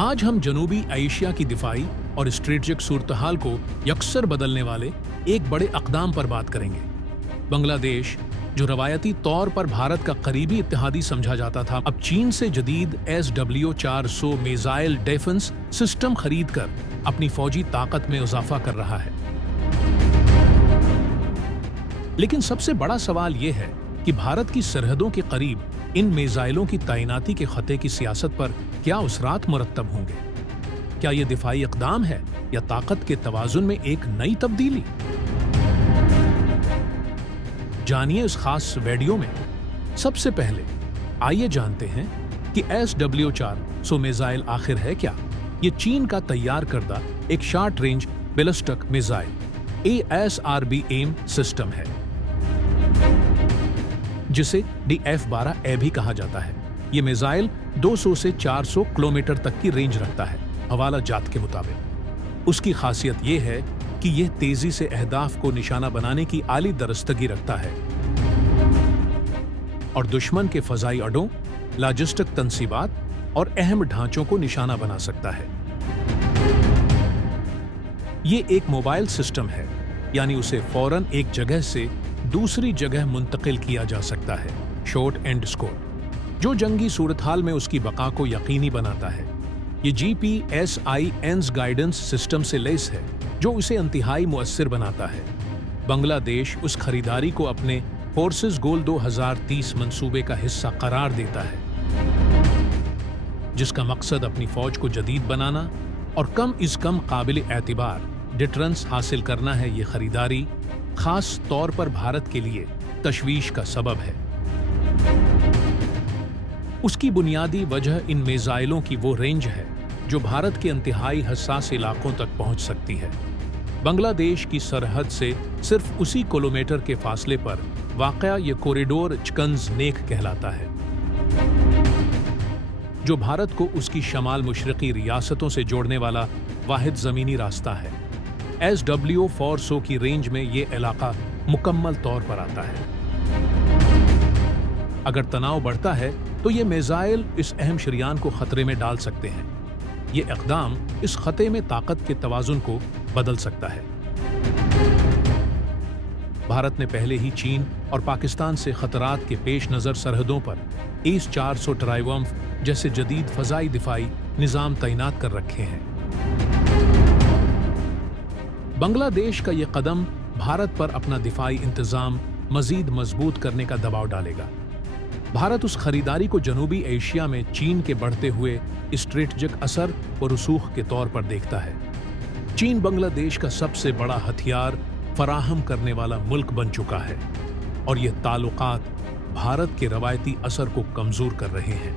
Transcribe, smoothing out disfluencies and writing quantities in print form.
آج ہم جنوبی ایشیا کی دفاعی اور اسٹریٹجک صورتحال کو یکسر بدلنے والے ایک بڑے اقدام پر بات کریں گے۔ بنگلہ دیش، جو روایتی طور پر بھارت کا قریبی اتحادی سمجھا جاتا تھا، اب چین سے جدید SW-400 میزائل ڈیفنس سسٹم خرید کر اپنی فوجی طاقت میں اضافہ کر رہا ہے۔ لیکن سب سے بڑا سوال یہ ہے کہ بھارت کی سرحدوں کے قریب ان میزائلوں کی تعیناتی کے خطے کی سیاست پر کیا اثرات مرتب ہوں گے؟ کیا یہ دفاعی اقدام ہے یا طاقت کے توازن میں ایک نئی تبدیلی؟ جانیے اس خاص ویڈیو میں۔ سب سے پہلے آئیے جانتے ہیں کہ SW-400 میزائل آخر ہے کیا۔ یہ چین کا تیار کردہ ایک short range ballistic missile ASRBAIM system ہے، جسے DF-12A بھی کہا جاتا ہے۔ یہ میزائل 200 سے 400 کلومیٹر تک کی رینج رکھتا ہے، حوالہ جات کے مطابق۔ اس کی خاصیت یہ ہے کہ یہ تیزی سے اہداف کو نشانہ بنانے کی اعلیٰ درستگی رکھتا ہے اور دشمن کے فضائی اڈوں، لاجسٹک تنصیبات اور اہم ڈھانچوں کو نشانہ بنا سکتا ہے۔ یہ ایک موبائل سسٹم ہے، یعنی اسے فوراً ایک جگہ سے دوسری جگہ منتقل کیا جا سکتا ہے، شاٹ اینڈ اسکور، جو جنگی صورتحال میں اس کی بقا کو یقینی بناتا ہے۔ یہ GPSINS گائیڈنس سسٹم سے لیس ہے، جو اسے انتہائی مؤثر بناتا ہے۔ بنگلہ دیش اس خریداری کو اپنے فورسز گول 2030 منصوبے کا حصہ قرار دیتا ہے، جس کا مقصد اپنی فوج کو جدید بنانا اور کم از کم قابل اعتبار ڈیٹرنس حاصل کرنا ہے۔ یہ خریداری خاص طور پر بھارت کے لیے تشویش کا سبب ہے۔ اس کی بنیادی وجہ ان میزائلوں کی وہ رینج ہے جو بھارت کے انتہائی حساس علاقوں تک پہنچ سکتی ہے۔ بنگلہ دیش کی سرحد سے صرف اسی کلومیٹر کے فاصلے پر واقع یہ کوریڈور چکنز نیک کہلاتا ہے، جو بھارت کو اس کی شمال مشرقی ریاستوں سے جوڑنے والا واحد زمینی راستہ ہے۔ SW-400 کی رینج میں یہ علاقہ مکمل طور پر آتا ہے۔ اگر تناؤ بڑھتا ہے تو یہ میزائل اس اہم شریان کو خطرے میں ڈال سکتے ہیں۔ یہ اقدام اس خطے میں طاقت کے توازن کو بدل سکتا ہے۔ بھارت نے پہلے ہی چین اور پاکستان سے خطرات کے پیش نظر سرحدوں پر AS-400 ٹرائیومف جیسے جدید فضائی دفاعی نظام تعینات کر رکھے ہیں۔ بنگلہ دیش کا یہ قدم بھارت پر اپنا دفاعی انتظام مزید مضبوط کرنے کا دباؤ ڈالے گا۔ بھارت اس خریداری کو جنوبی ایشیا میں چین کے بڑھتے ہوئے اسٹریٹجک اثر و رسوخ کے طور پر دیکھتا ہے۔ چین بنگلہ دیش کا سب سے بڑا ہتھیار فراہم کرنے والا ملک بن چکا ہے، اور یہ تعلقات بھارت کے روایتی اثر کو کمزور کر رہے ہیں۔